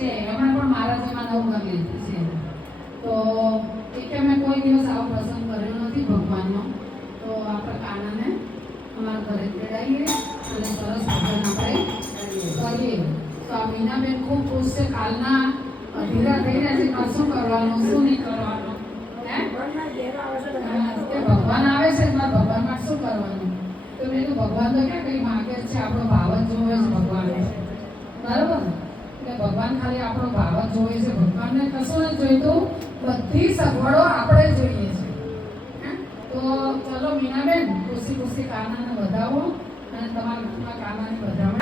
છે એમણે પણ મારા જેમાં નવું ઘર લીધું છે. તો એ કે મેં કોઈ દિવસ આવો પ્રસંગ કર્યો નથી ભગવાનનો, તો આપણે કાનાને અમારા ઘરે તેડાવીએ અને સરસ ભજન આપણે કરીએ. તો આ મીનાબેન ખૂબ ખુશ છે. કાલના અધીરા થઈ રહ્યા છે પણ શું કરવાનું શું નહીં કરવાનું, હે કે ભગવાન આવે છે મારા ભગવાન માટે શું કરવાનું. તો મેં તો ભગવાન તો ક્યાં કંઈ માગે છે, આપણો ભાવ જ જોવે છે ભગવાન, બરાબર ને? એટલે ભગવાન ખાલી આપણો ભાવ જ જોવે છે, ભગવાનને કશું નથી જોઈતું, બધી સગવડો આપણે જોઈએ છે. તો ચલો મીનાબેન ખુશી ખુશી કાનાને વધાવો અને તમારા કાનાની વધાવો.